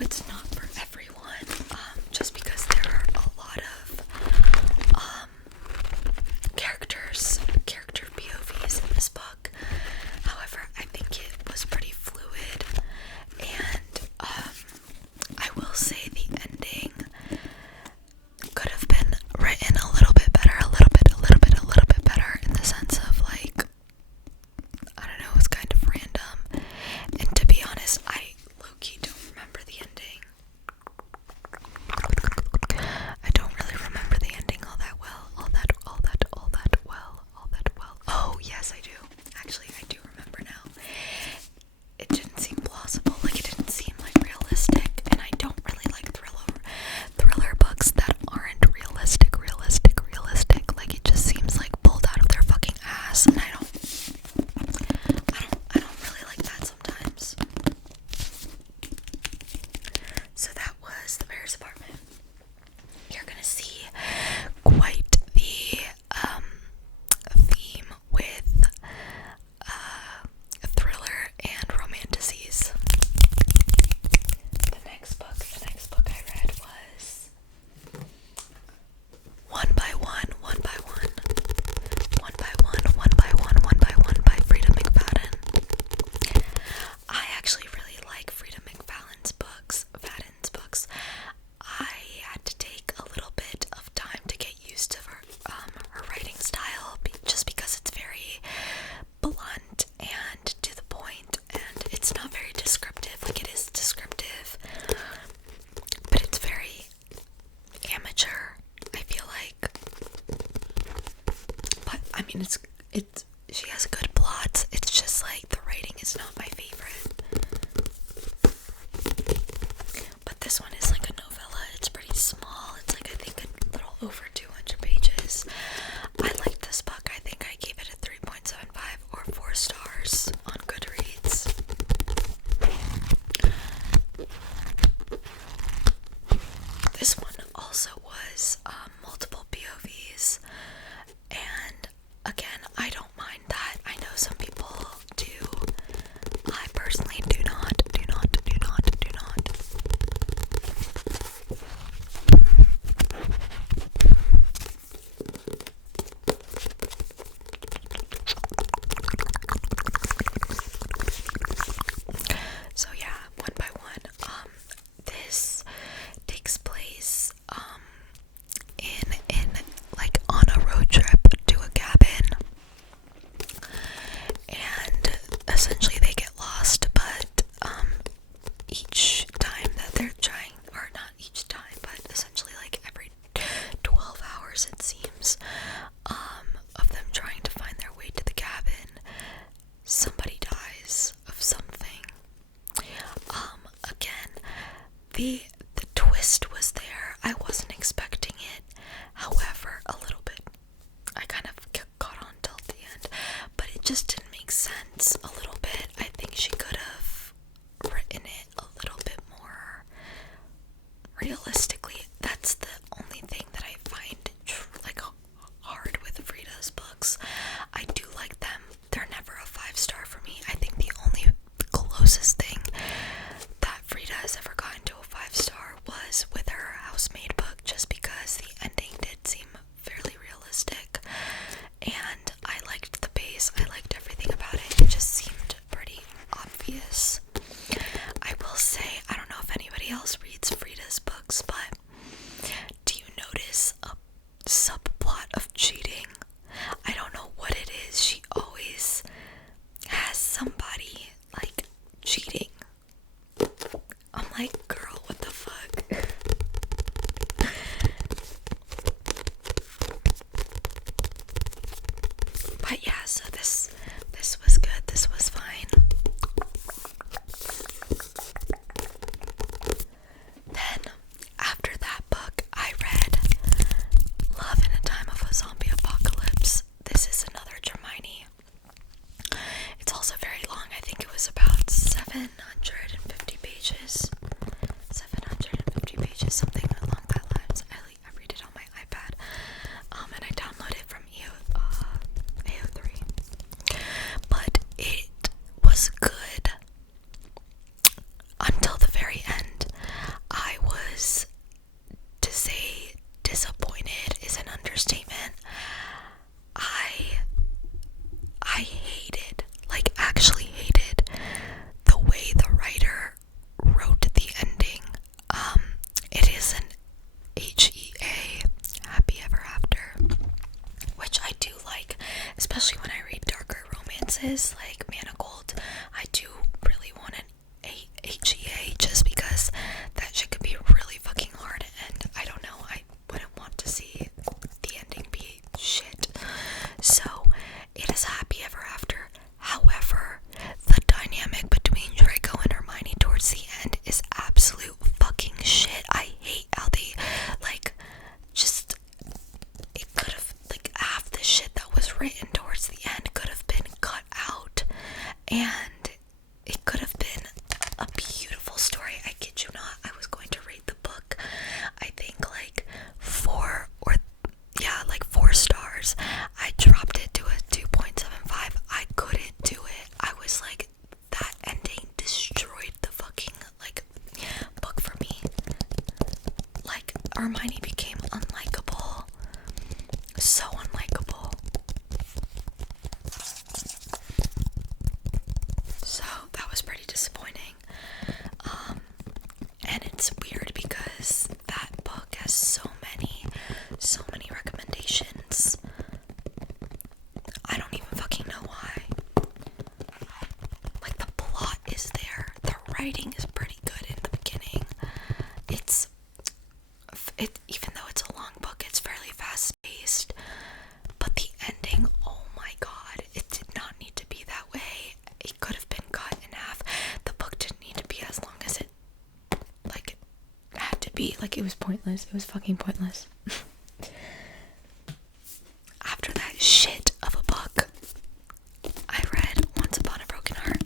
it's not for everyone, just because there are a lot of character POVs in this book. However, I think it was pretty fluid, and I will say the ending could have been written a little bit better, a little bit better, in the sense of, like, I don't know, it's kind of random. And to be honest, I low-key don't remember the ending. I don't really remember the ending all that well. Oh, yes, I do. Actually, I do remember now. It didn't seem plausible. Like, it didn't seem, like, realistic. And I don't really like thriller books that aren't realistic. Like, it just seems like pulled out of their fucking ass, and I don't really like that sometimes. So that was The Bear's Apartment. You're gonna see quite the theme with thriller and romanticities. The next book I read was One by One by Frida McFadden. I actually really like Frida McFadden's books. I had to take a little bit of time to get used to her writing style, just because it's very blunt and to the point, and it's not very descriptive. Like, it is descriptive, but it's very amateur, I feel like. But I mean, it's she has good plots. It's just like the writing is not my favorite. But this one is like a novella. It's pretty small. It's like, I think, a little over 200 pages. I liked this book. I think I gave it a 3.75 or 4 stars on Goodreads. This one also was multiple POVs, and again, I don't mind that. I know some people do. I personally do not. So yeah, One by One. This takes place in like on a road trip to a cabin, and essentially they get lost, but each time that they're trying, or not each time, but essentially like every 12 hours, it seems, of them trying to find their way to the cabin, somebody dies of something. Again, the twist was there. I wasn't expecting it. However, a little bit. I kind of caught on till the end, but it just didn't make sense a little bit. I think she could have written it a little bit more realistically. That's the only thing that I find like hard with Frida's books. I do like them. They're never a 5-star for me. I think the only closest thing that Frida has ever gotten to a 5-star was with her Housemaid book, just because the ending did seem fairly realistic, and I liked the pace. I liked everything about it. It just seemed pretty obvious. I will say, I don't know if anybody else reads Frida's books, but do you notice a subplot of cheating? I don't know what it is. She always has somebody like cheating. I'm like, girl, what the fuck? But yeah, so this was good. This was fine. Then after that book, I read Love in a Time of a Zombie Apocalypse. This is another Dramione. It's also very long. I think it was about 750 pages. 750 pages, something along that lines. I read it on my iPad. And I downloaded it from AO3. But it was good until the very end. classes like Manacled. I do really want an HEA just because that shit could be really fucking hard, and I don't know, I wouldn't want to see the ending be shit. So it is happy ever after. However, the dynamic between Draco and Hermione towards the end is absolute fucking shit. I hate how they just, it could have, half the shit that was written towards the end could have been cut out, and it could have been a beautiful story. I kid you not, I was going to rate the book, I think 4 stars. I dropped it to a 2.75. I couldn't do it. I was like, that ending destroyed the fucking book for me. Hermione became unlikable, so unlikable. So that was pretty disappointing. And it's weird because that book has so many recommendations. I don't even fucking know why. The plot is there. The writing is pretty good in the beginning. Even though it's a long book, it's fairly fast paced. But the ending, oh my god, it did not need to be that way. It could have been cut in half. The book didn't need to be as long as it had to be. It was pointless. It was fucking pointless. After that shit of a book, I read Once Upon a Broken Heart.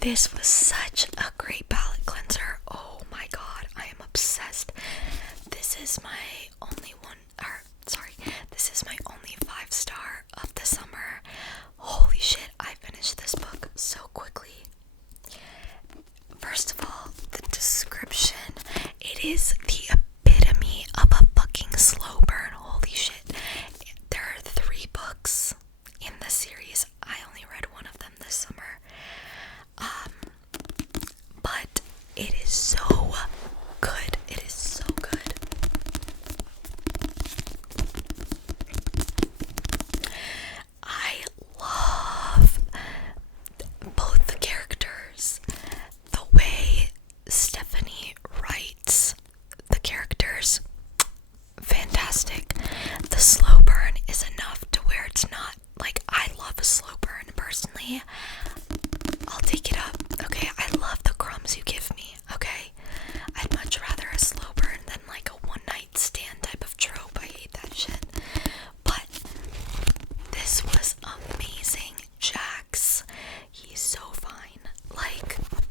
This was such a great palate cleanser. Oh my god, I am obsessed. This is my only this is my only 5-star of the summer. Holy shit, I finished this book so quickly. First of all, the description. It is the epitome of a fucking slow burn. Holy shit. There are 3 books in the series. I only read one of them this summer. But it is so good. It is so good. I love both the characters. The way Stephanie writes the characters, fantastic. The slow burn is enough to where it's not I love a slow burn personally. I'll take it up, okay? I love the crumbs you give me, okay? I'd much rather a slow burn than a one night stand type of trope. I hate that shit. But this was amazing. Jax, he's so fine.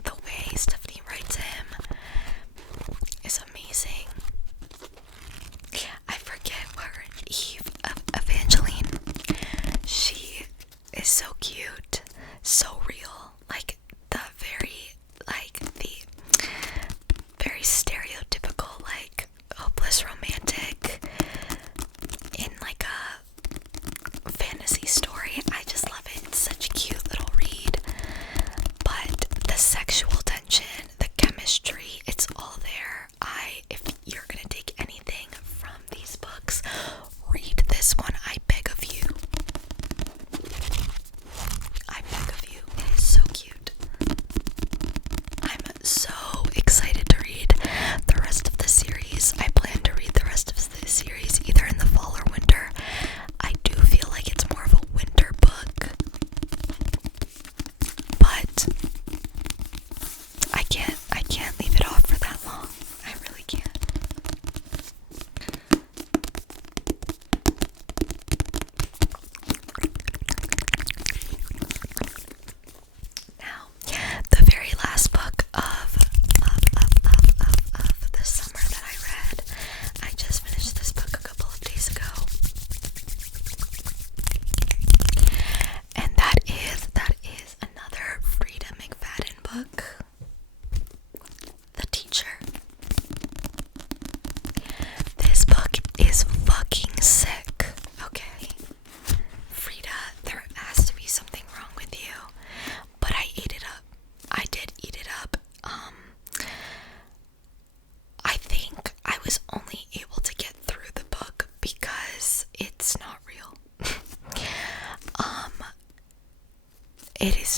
The way Stephanie writes him is amazing. I forget where Evangeline. She is so cute, so real. The very stereotypical, hopeless romantic in a fantasy story. I just love it. It's such a cute little read. But the sexual tension, the chemistry, it's all there. If you're gonna take anything from these books, read this one. I beg of you. I beg of you. It is so cute. I'm so excited to read the rest of the series. I plan to read the rest of the series either in the fall or winter. I do feel like it's more of a winter book, but I can't leave it off for that long. I really can't. Now, the very last book of the summer that I read, I just finished this book a couple of days ago, and that is another Frida McFadden book, The Teacher. This book is fucking sick, okay? Frida, there has to be something wrong with you, but I ate it up. I did eat it up. I think I was only able to get through the book because it's not real. It is